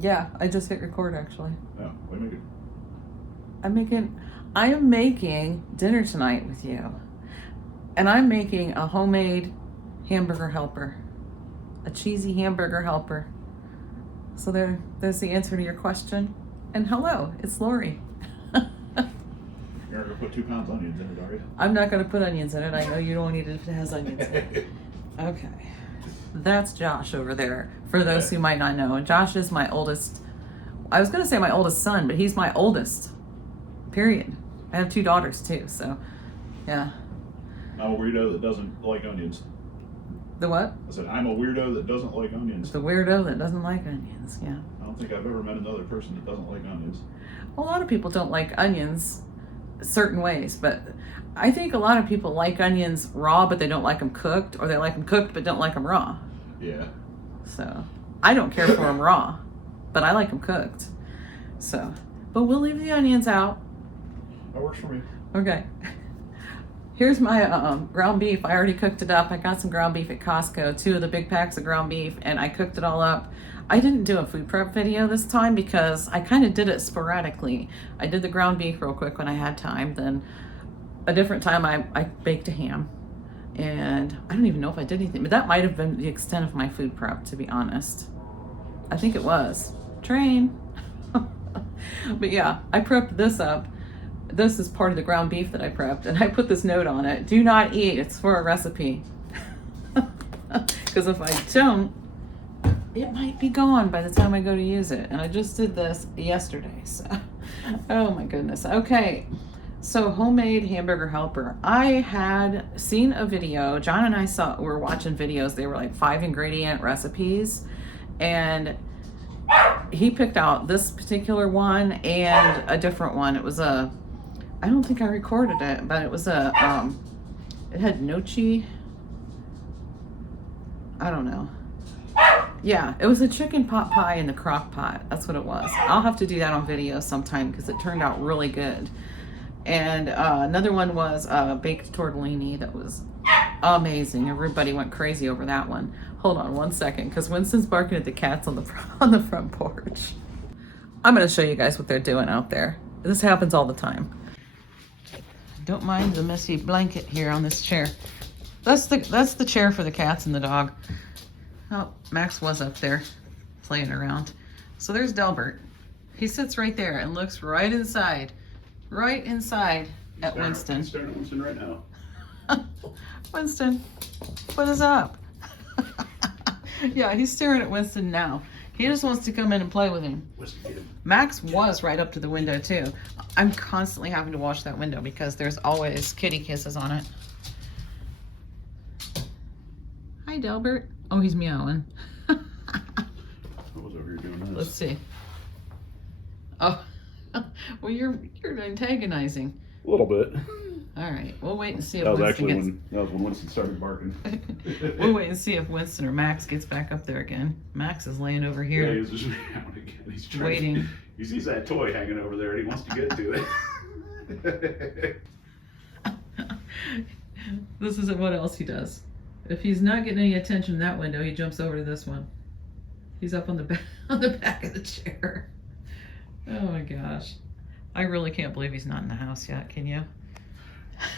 Yeah, I just hit record actually. Yeah, what are you making? I am making dinner tonight with you. And I'm making a homemade hamburger helper. A cheesy hamburger helper. So there's the answer to your question. And hello, it's Lori. You're not gonna put 2 pounds onions in it, are you? I'm not gonna put onions in it. I know you don't eat it if it has onions in it. Okay. That's Josh over there, for those who might not know. Josh is my oldest. I was gonna say my oldest son, but he's my oldest. Period. I have 2 daughters too, so yeah. I'm a weirdo that doesn't like onions. The what? I said, I'm a weirdo that doesn't like onions. The weirdo that doesn't like onions, yeah. I don't think I've ever met another person that doesn't like onions. A lot of people don't like onions certain ways, but I think a lot of people like onions raw, but they don't like them cooked, or they like them cooked but don't like them raw. Yeah. So I don't care for them raw, but I like them cooked. So, but we'll leave the onions out. That works for me. Okay. Here's my ground beef. I already cooked it up. I got some ground beef at Costco, 2 of the big packs of ground beef, and I cooked it all up. I didn't do a food prep video this time because I kind of did it sporadically. I did the ground beef real quick when I had time. Then a different time I baked a ham. And I don't even know if I did anything, but that might have been the extent of my food prep, to be honest. I think it was. Train. But yeah, I prepped this up. This is part of the ground beef that I prepped, and I put this note on it: do not eat, it's for a recipe. Because if I don't, it might be gone by the time I go to use it. And I just did this yesterday, so oh my goodness. Okay, so homemade hamburger helper. I had seen a video. John and I were watching videos. They were like 5 ingredient recipes, and he picked out this particular one and a different one. It was I don't think I recorded it, but it was it had gnocchi. I don't know. Yeah, it was a chicken pot pie in the crock pot. That's what it was. I'll have to do that on video sometime because it turned out really good. And another one was baked tortellini that was amazing. Everybody went crazy over that one. Hold on one second, because Winston's barking at the cats on the front porch. I'm going to show you guys what they're doing out there. This happens all the time. Don't mind the messy blanket here on this chair. That's the chair for the cats and the dog. Oh, Max was up there playing around. So there's Delbert. He sits right there and looks right inside at Winston. I'm staring at Winston right now. Winston, what is up? Yeah, he's staring at Winston now. He just wants to come in and play with him. Max was right up to the window too. I'm constantly having to wash that window because there's always kitty kisses on it. Hi, Delbert. Oh, he's meowing. I was over here doing this. Let's see. Oh, well, you're antagonizing. A little bit. All right, we'll wait and see if That was Winston actually gets... that was when Winston started barking. We'll wait and see if Winston or Max gets back up there again. Max is laying over here. Yeah, he's just meowing again. He's trying, waiting. He sees that toy hanging over there and he wants to get to it. This isn't what else he does. If he's not getting any attention in that window, he jumps over to this one. He's up on the back of the chair. Oh my gosh. I really can't believe he's not in the house yet, can you?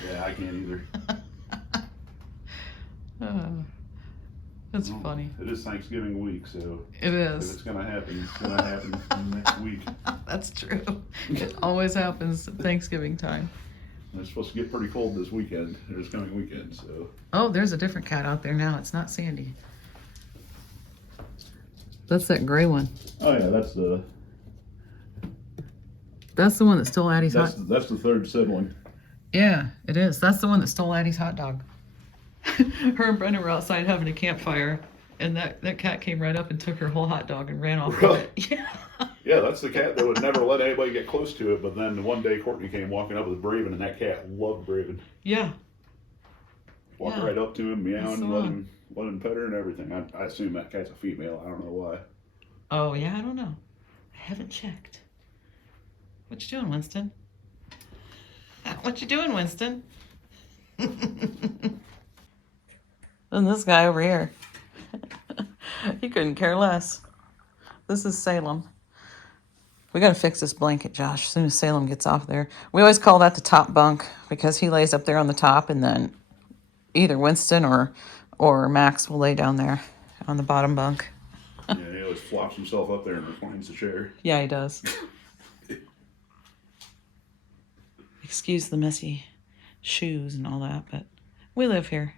Yeah, I can't either. That's funny. It is Thanksgiving week, so It if is. it's gonna happen, it's gonna happen next week. That's true. It always happens at Thanksgiving time. It's supposed to get pretty cold this weekend, this coming weekend, so. Oh, there's a different cat out there now. It's not Sandy. That's that gray one. Oh yeah, that's the one that stole Addie's hot. that's the third said one. Yeah, it is. That's the one that stole Addie's hot dog. Her and Brendan were outside having a campfire, and that cat came right up and took her whole hot dog and ran off with it. Yeah. Yeah, that's the cat that would never let anybody get close to it, but then one day Courtney came walking up with Braven, and that cat loved Braven. Yeah. Walked right up to him, meowing, let him pet her and everything. I assume that cat's a female. I don't know why. Oh, yeah, I don't know. I haven't checked. What you doing, Winston? What you doing, Winston? And this guy over here. He couldn't care less. This is Salem. We gotta fix this blanket, Josh, as soon as Salem gets off there. We always call that the top bunk because he lays up there on the top, and then either Winston or Max will lay down there on the bottom bunk. Yeah, he always flops himself up there and reclines the chair. Yeah, he does. Excuse the messy shoes and all that, but we live here.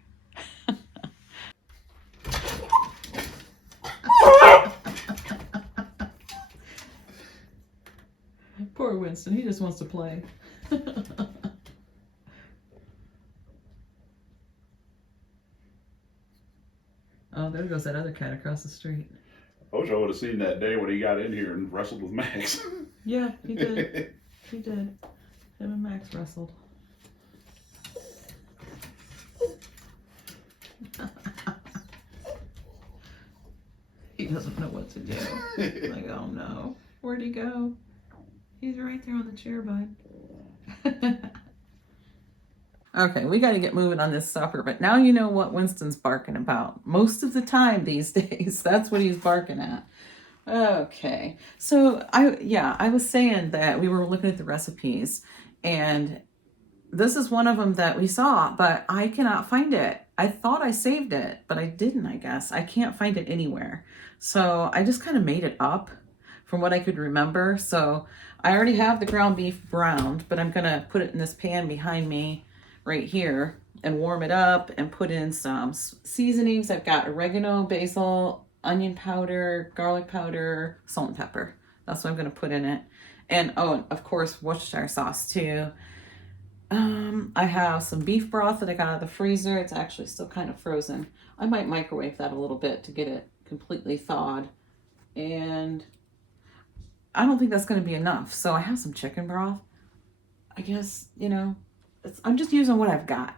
Poor Winston, he just wants to play. Oh, there goes that other cat across the street. I wish I would have seen that day when he got in here and wrestled with Max. Yeah, he did. He did. Him and Max wrestled. He doesn't know what to do. Like, oh no. Where'd he go? He's right there on the chair, bud. Okay, we got to get moving on this supper, but now you know what Winston's barking about. Most of the time these days, that's what he's barking at. Okay, so I was saying that we were looking at the recipes, and this is one of them that we saw, but I cannot find it. I thought I saved it, but I didn't, I guess. I can't find it anywhere. So I just kind of made it up from what I could remember. So I already have the ground beef browned, but I'm going to put it in this pan behind me right here and warm it up and put in some seasonings. I've got oregano, basil, onion powder, garlic powder, salt and pepper. That's what I'm going to put in it. And oh, of course, Worcestershire sauce too. I have some beef broth that I got out of the freezer. It's actually still kind of frozen. I might microwave that a little bit to get it completely thawed. And I don't think that's going to be enough. So I have some chicken broth. I guess, I'm just using what I've got.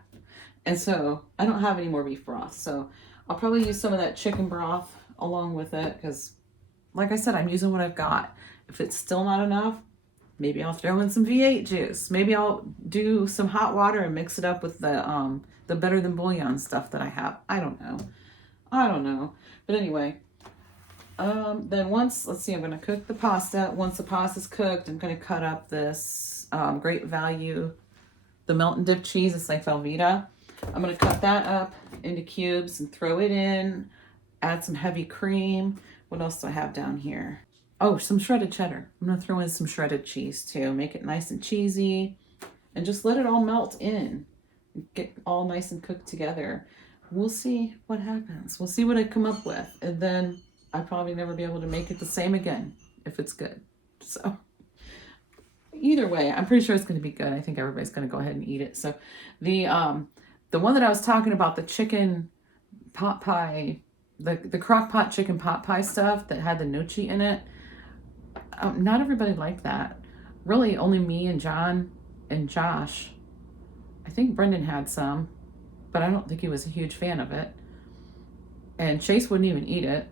And so I don't have any more beef broth. So I'll probably use some of that chicken broth along with it. Because like I said, I'm using what I've got. If it's still not enough, maybe I'll throw in some V8 juice. Maybe I'll do some hot water and mix it up with the Better Than Bouillon stuff that I have. I don't know. But anyway, then once, let's see, I'm going to cook the pasta. Once the pasta's cooked, I'm going to cut up this Great Value, the melt and dip cheese. It's like Velveeta. I'm going to cut that up into cubes and throw it in. Add some heavy cream. What else do I have down here? Oh, some shredded cheddar. I'm going to throw in some shredded cheese too. Make it nice and cheesy. And just let it all melt in. Get all nice and cooked together. We'll see what happens. We'll see what I come up with. And then I'll probably never be able to make it the same again if it's good. So either way, I'm pretty sure it's going to be good. I think everybody's going to go ahead and eat it. So the one that I was talking about, the chicken pot pie, the crock pot chicken pot pie stuff that had the gnocchi in it, not everybody liked that. Really, only me and John and Josh. I think Brendan had some, but I don't think he was a huge fan of it. And Chase wouldn't even eat it.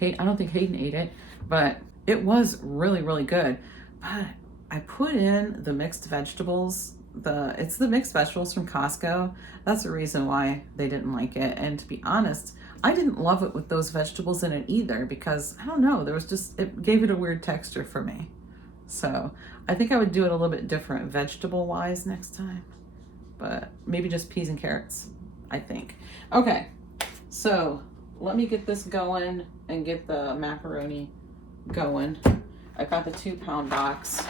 I don't think Hayden ate it, but it was really, really good. But I put in the mixed vegetables. It's the mixed vegetables from Costco. That's the reason why they didn't like it. And to be honest, I didn't love it with those vegetables in it either, because I don't know, it gave it a weird texture for me. So I think I would do it a little bit different vegetable wise next time, but maybe just peas and carrots, I think. Okay, so let me get this going and get the macaroni going. I got the 2-pound box.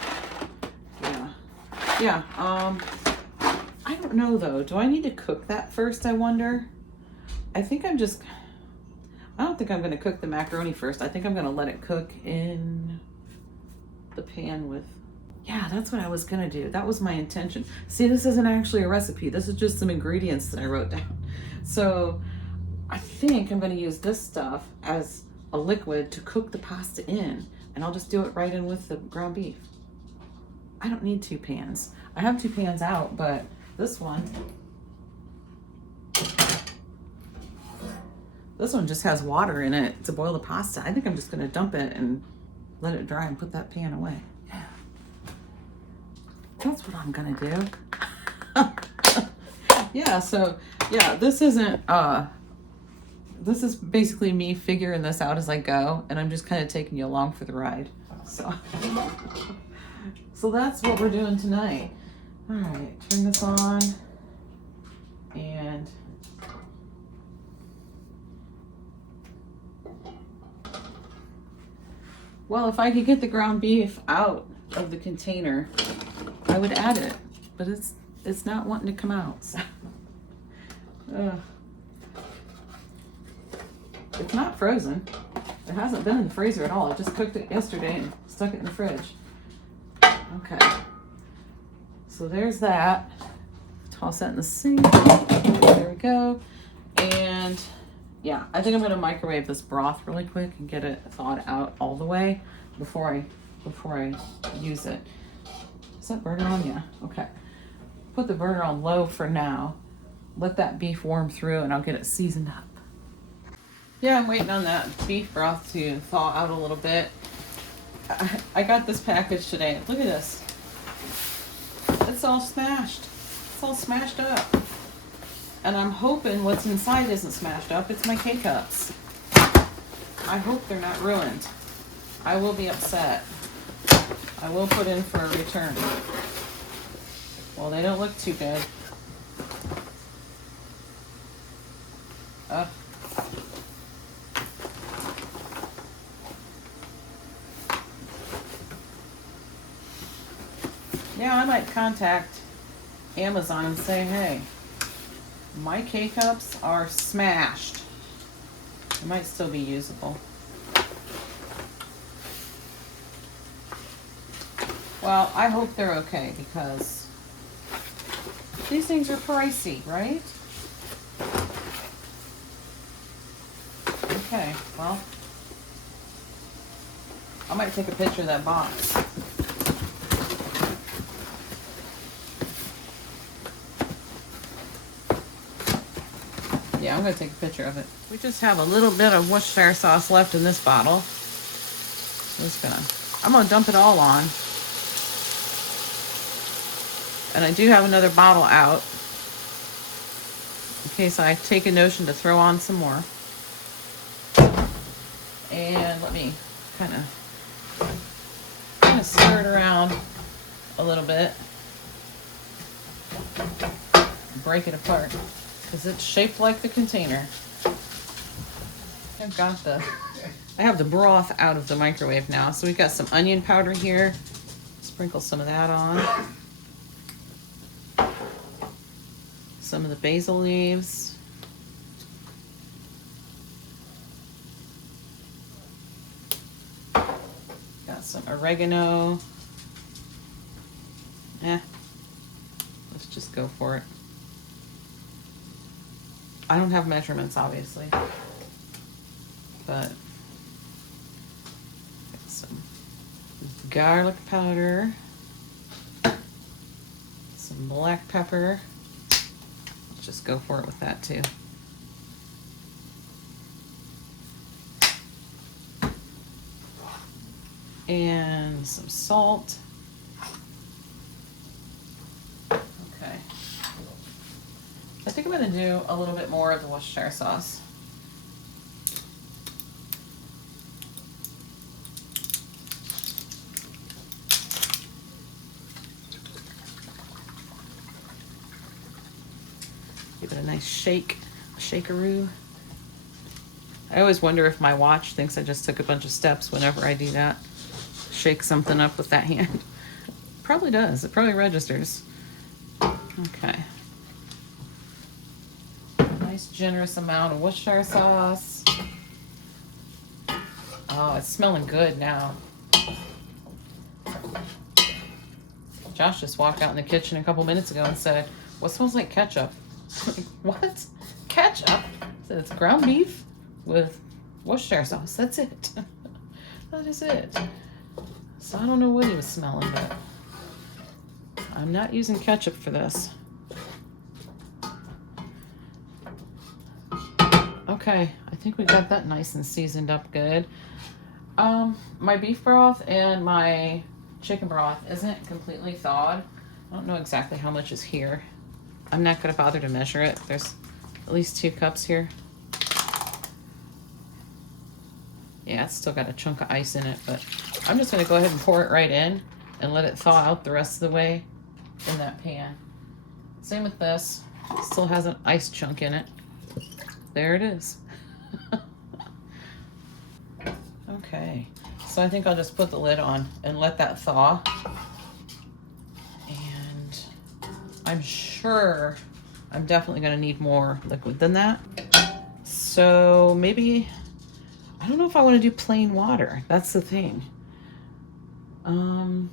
Yeah. I don't know though. Do I need to cook that first, I wonder? I don't think I'm going to cook the macaroni first. I think I'm going to let it cook in the pan with... Yeah, that's what I was going to do. That was my intention. See, this isn't actually a recipe. This is just some ingredients that I wrote down. So I think I'm going to use this stuff as a liquid to cook the pasta in. And I'll just do it right in with the ground beef. I don't need 2 pans. I have 2 pans out, but this one just has water in it to boil the pasta. I think I'm just going to dump it and let it dry and put that pan away. Yeah. That's what I'm going to do. Yeah, so, yeah, this isn't this is basically me figuring this out as I go, and I'm just kind of taking you along for the ride. So, so that's what we're doing tonight. All right, turn this on, and well, if I could get the ground beef out of the container, I would add it, but it's not wanting to come out. So. It's not frozen. It hasn't been in the freezer at all. I just cooked it yesterday and stuck it in the fridge. Okay. So there's that. Toss that in the sink. There we go. And yeah, I think I'm gonna microwave this broth really quick and get it thawed out all the way before I use it. Is that burner on? Yeah. Okay. Put the burner on low for now. Let that beef warm through and I'll get it seasoned up. Yeah, I'm waiting on that beef broth to thaw out a little bit. I got this package today. Look at this. It's all smashed. It's all smashed up. And I'm hoping what's inside isn't smashed up. It's my K-Cups. I hope they're not ruined. I will be upset. I will put in for a return. Well, they don't look too good. Yeah, I might contact Amazon and say, hey, my K-Cups are smashed. They might still be usable. Well, I hope they're okay because these things are pricey, right? Okay, well, I might take a picture of that box. Yeah, I'm gonna take a picture of it. We just have a little bit of Worcestershire sauce left in this bottle. I'm gonna dump it all on. And I do have another bottle out in case I take a notion to throw on some more. And let me kind of stir it around a little bit. Break it apart because it's shaped like the container. I have the broth out of the microwave now. So we've got some onion powder here. Sprinkle some of that on. Some of the basil leaves. Got some oregano. Let's just go for it. I don't have measurements, obviously, but got some garlic powder, some black pepper. Let's just go for it with that too. And some salt. Okay. I think I'm going to do a little bit more of the Worcestershire sauce. Give it a nice shakeroo. I always wonder if my watch thinks I just took a bunch of steps whenever I do that. Shake something up with that hand. Probably does. It probably registers. Okay. Nice generous amount of Worcestershire sauce. Oh, it's smelling good now. Josh just walked out in the kitchen a couple minutes ago and said, "What smells like ketchup?" What? Ketchup? I said, it's ground beef with Worcestershire sauce. That's it. That is it. So I don't know what he was smelling, but I'm not using ketchup for this. Okay, I think we got that nice and seasoned up good. My beef broth and my chicken broth isn't completely thawed. I don't know exactly how much is here. I'm not going to bother to measure it. There's at least 2 cups here. Yeah, it's still got a chunk of ice in it, but I'm just gonna go ahead and pour it right in and let it thaw out the rest of the way in that pan. Same with this. Still has an ice chunk in it. There it is. Okay, so I think I'll just put the lid on and let that thaw. And I'm sure I'm definitely gonna need more liquid than that. So maybe, I don't know if I wanna do plain water. That's the thing. I'm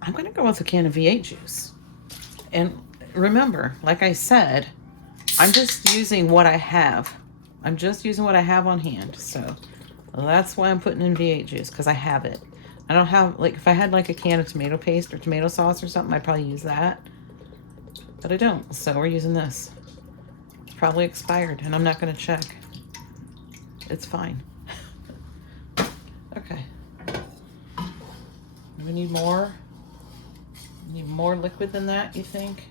gonna go with a can of V8 juice. And remember, like I said, I'm just using what I have. I'm just using what I have on hand. So that's why I'm putting in V8 juice, because I have it. I don't have, like, if I had like a can of tomato paste or tomato sauce or something, I'd probably use that. But I don't, so we're using this. It's probably expired, and I'm not gonna check. It's fine. Okay. Do we need more? Need more liquid than that, you think?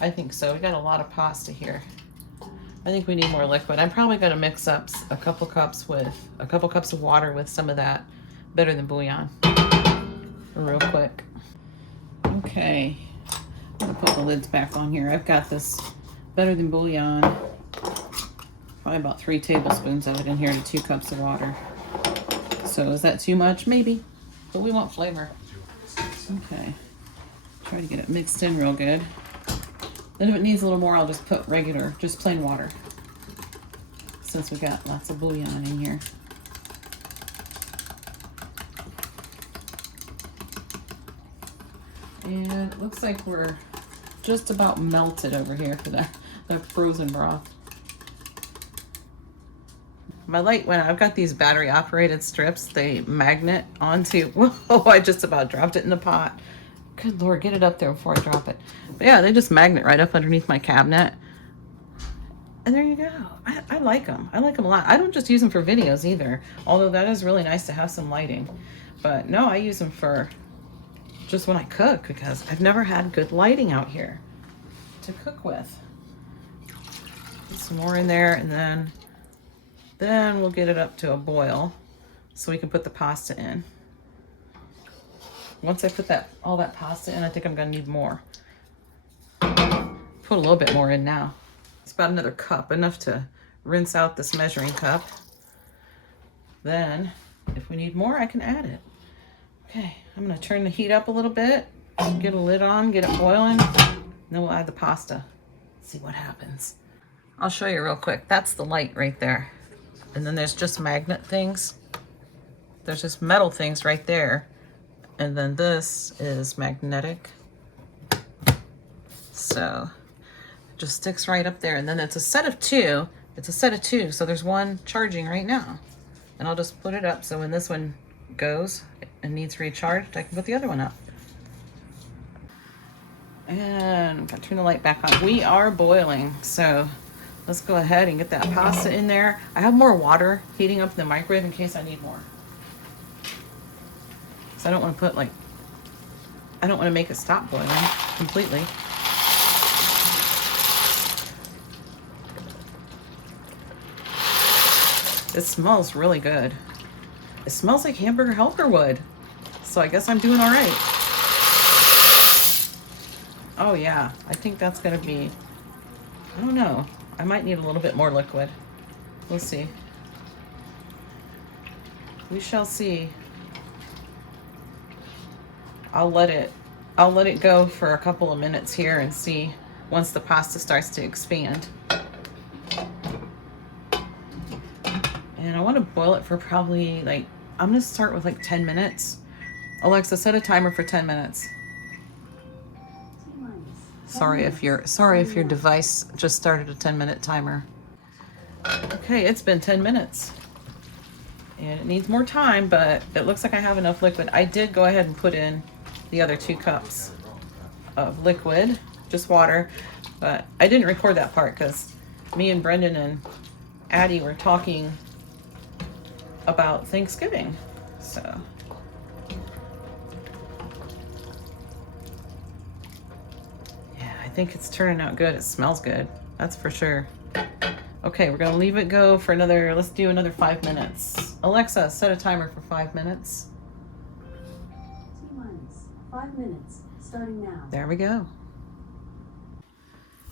I think so. We got a lot of pasta here. I think we need more liquid. I'm probably gonna mix up a couple cups of water with some of that Better Than Bouillon real quick. Okay, I'm gonna put the lids back on here. I've got this Better Than Bouillon, probably about 3 tablespoons of it in here to 2 cups of water. So is that too much? Maybe, but we want flavor. Okay, try to get it mixed in real good. Then if it needs a little more, I'll just put regular, just plain water, since we got lots of bouillon in here. And it looks like we're just about melted over here for that frozen broth. My light went out. I've got these battery operated strips. They magnet onto, whoa, I just about dropped it in the pot. Good Lord, get it up there before I drop it. But yeah, they just magnet right up underneath my cabinet. And there you go. I like them. I like them a lot. I don't just use them for videos either, although that is really nice to have some lighting. But no, I use them for just when I cook, because I've never had good lighting out here to cook with. Put some more in there, and then we'll get it up to a boil so we can put the pasta in. Once I put all that pasta in, I think I'm gonna need more. Put a little bit more in now. It's about another cup, enough to rinse out this measuring cup. Then, if we need more, I can add it. Okay, I'm gonna turn the heat up a little bit, get a lid on, get it boiling, and then we'll add the pasta. See what happens. I'll show you real quick. That's the light right there. And then there's just magnet things. There's just metal things right there. And then this is magnetic. So it just sticks right up there. And then it's a set of 2. It's a set of 2. So there's one charging right now. And I'll just put it up so when this one goes and needs recharged, I can put the other one up. And I'm gonna turn the light back on. We are boiling. So let's go ahead and get that pasta in there. I have more water heating up in the microwave in case I need more. So I don't want to put I don't want to make it stop boiling completely. It smells really good. It smells like Hamburger Helper would. So I guess I'm doing all right. Oh yeah, I think that's gonna be, I don't know. I might need a little bit more liquid. We'll see. We shall see. I'll let it go for a couple of minutes here and see once the pasta starts to expand. And I want to boil it for probably I'm gonna start with 10 minutes. Alexa, set a timer for 10 minutes. Sorry if your device just started a 10-minute timer. Okay, it's been 10 minutes. And it needs more time, but it looks like I have enough liquid. I did go ahead and put in the other 2 cups of liquid, just water, but I didn't record that part because me and Brendan and Addie were talking about Thanksgiving. So yeah, I think it's turning out good. It smells good, that's for sure. Okay, we're gonna leave it go for another, let's do another 5 minutes. Alexa, set a timer for 5 minutes. T-minus 5 minutes, starting now. There we go.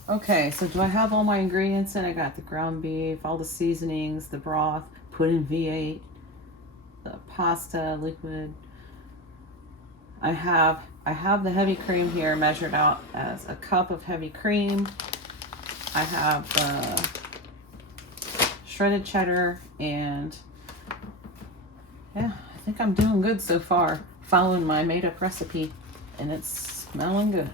Okay, so do I have all my ingredients in? I got the ground beef, all the seasonings, the broth, put in V8, the pasta, liquid. I have the heavy cream here measured out as a cup of heavy cream. I have the shredded cheddar, and yeah, I think I'm doing good so far, following my made up recipe, and it's smelling good.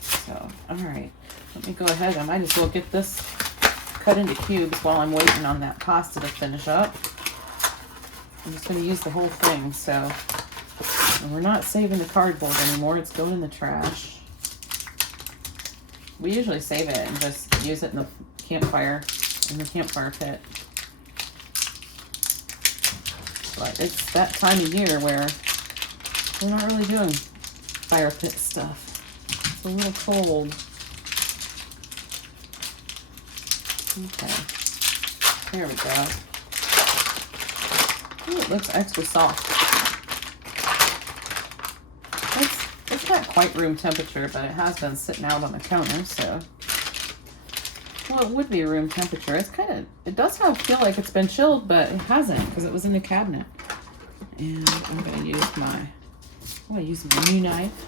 So, all right, let me go ahead. I might as well get this cut into cubes while I'm waiting on that pasta to finish up. I'm just going to use the whole thing, so and we're not saving the cardboard anymore. It's going in the trash. We usually save it and just use it in the campfire pit. But it's that time of year where we're not really doing fire pit stuff. It's a little cold. Okay. There we go. Ooh, it looks extra soft. It's not quite room temperature, but it has been sitting out on the counter, so. Well, it would be room temperature. It's it does feel like it's been chilled, but it hasn't because it was in the cabinet. And I'm going to use my new knife.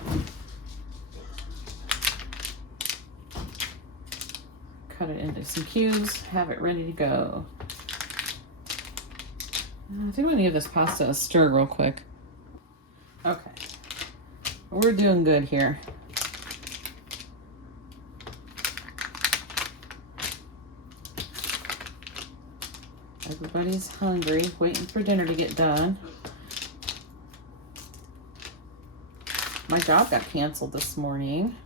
Cut it into some cubes, have it ready to go. I think I'm going to give this pasta a stir real quick. Okay. We're doing good here. Everybody's hungry, waiting for dinner to get done. My job got canceled this morning.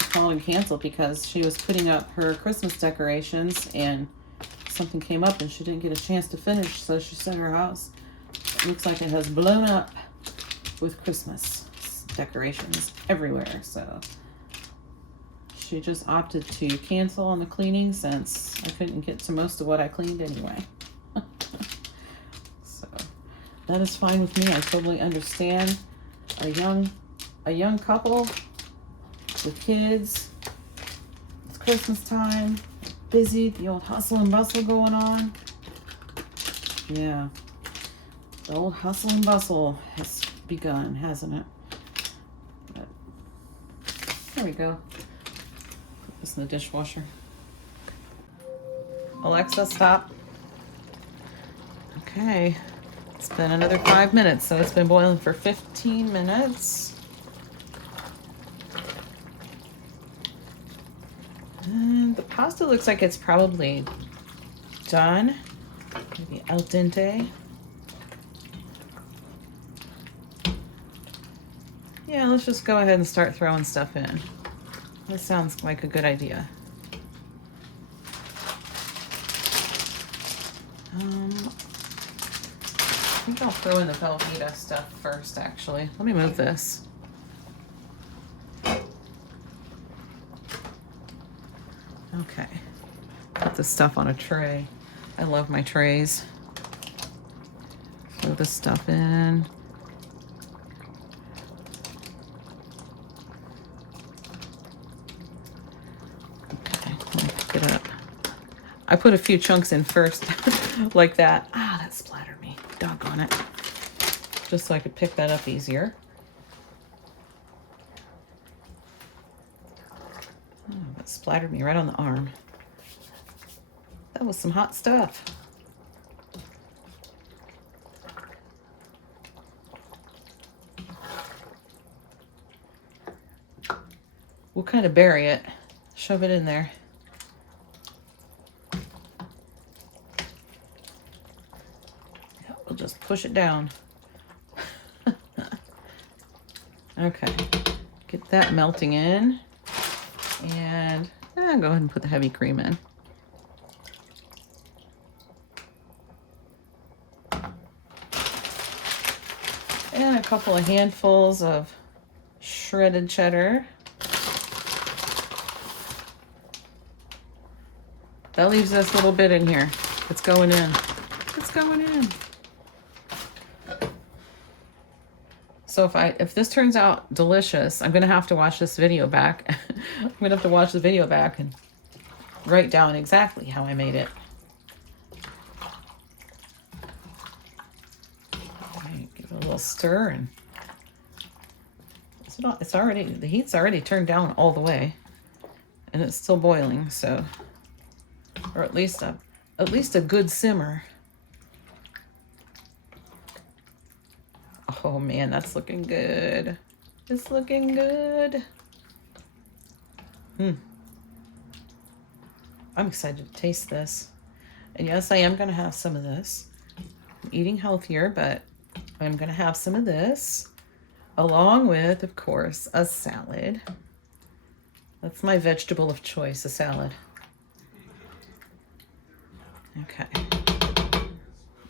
I called and canceled because she was putting up her Christmas decorations and something came up and she didn't get a chance to finish, so she said her house looks like it has blown up with Christmas decorations everywhere, so she just opted to cancel on the cleaning since I couldn't get to most of what I cleaned anyway. So that is fine with me. I totally understand. A young couple with kids, it's Christmas time, busy, the old hustle and bustle going on. Yeah, the old hustle and bustle has begun, hasn't it? But there we go. Put this in the dishwasher. Alexa, stop. Okay, it's been another 5 minutes, so it's been boiling for 15 minutes. And the pasta looks like it's probably done. Maybe al dente. Yeah, let's just go ahead and start throwing stuff in. This sounds like a good idea. I think I'll throw in the Velveeta stuff first, actually. Let me move this. Okay. Put this stuff on a tray. I love my trays. Throw this stuff in. Okay, let me pick it up. I put a few chunks in first, like that. Ah, that splattered me. Doggone it. Just so I could pick that up easier. Oh, that splattered me right on the arm. That was some hot stuff. We'll kind of bury it. Shove it in there. We'll just push it down. Okay. Get that melting in. And go ahead and put the heavy cream in. And a couple of handfuls of shredded cheddar. That leaves this little bit in here. It's going in. It's going in. So if this turns out delicious, I'm gonna have to watch this video back. I'm gonna have to watch the video back and write down exactly how I made it. Okay, give it a little stir, and it's already, the heat's already turned down all the way, and it's still boiling. So, or at least a good simmer. Oh man, that's looking good. It's looking good. I'm excited to taste this. And yes, I am going to have some of this. I'm eating healthier, but I'm going to have some of this. Along with, of course, a salad. That's my vegetable of choice, a salad. Okay.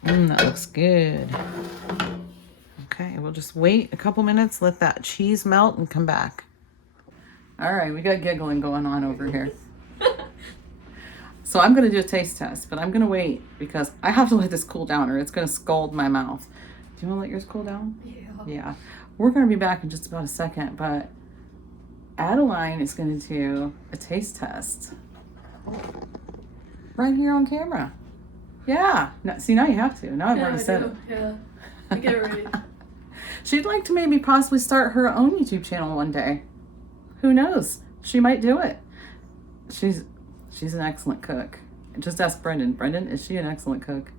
That looks good. Okay, we'll just wait a couple minutes, let that cheese melt, and come back. All right, we got giggling going on over here. So I'm going to do a taste test, but I'm going to wait because I have to let this cool down or it's going to scald my mouth. Do you want to let yours cool down? Yeah. Yeah. We're going to be back in just about a second, but Adeline is going to do a taste test. Right here on camera. Yeah. No, see, now you have to. Now I've already said it. Yeah. I get it ready. She'd like to maybe possibly start her own YouTube channel one day. Who knows? She might do it. She's an excellent cook. Just ask Brendan. Brendan, is she an excellent cook?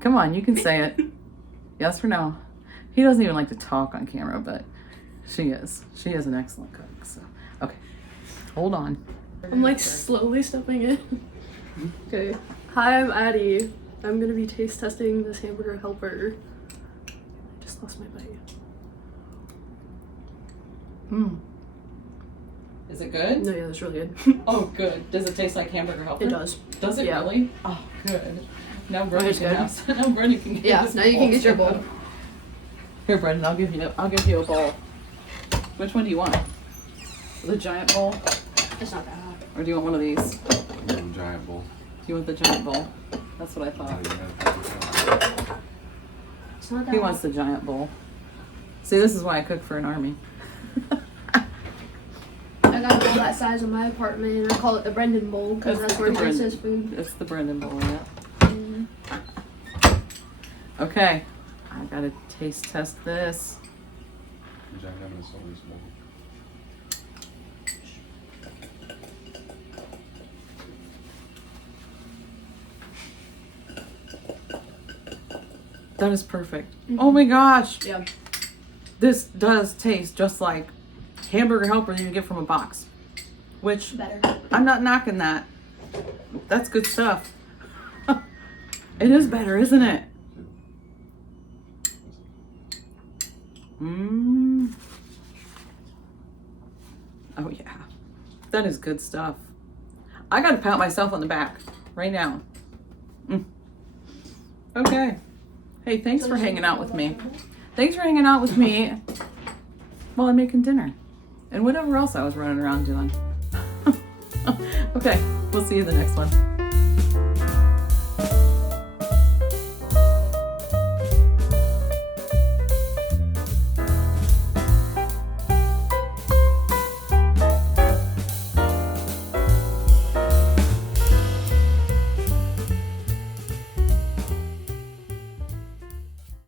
Come on, you can say it. Yes or no? He doesn't even like to talk on camera, but she is. She is an excellent cook. So, okay. Hold on. I'm like slowly stepping in. Okay. Hi, I'm Addie. I'm gonna be taste testing this hamburger helper. I just lost my bite. Is it good? No, yeah, that's really good. Oh, good. Does it taste like hamburger helper? It does. Does it Yeah. really? Oh, good. Now Brendan It's can good. have. Now Brendan can get. Yeah, his now you can get your bowl. bowl. Here, Brendan, I'll give you a bowl. Which one do you want? The giant bowl, It's not that hot. or do you want one of these? Giant bowl. Do you want the giant bowl? That's what I thought. It's not that He hot. wants the giant bowl. See, this is why I cook for an army. I got a bowl that size in my apartment, and I call it the Brendan bowl because It's that's where the he gets Brendan. his food. It's the Brendan bowl, yeah. Okay, I gotta taste test this. That is perfect. Oh my gosh. Yeah. This does taste just like hamburger helper that you get from a box. Which, Better. I'm not knocking that. That's good stuff. It is better, isn't it? Oh yeah. That is good stuff. I gotta pat myself on the back right now. Okay. Hey, thanks for hanging out with me. Thanks for hanging out with me while I'm making dinner. And whatever else I was running around doing. Okay, we'll see you in the next one.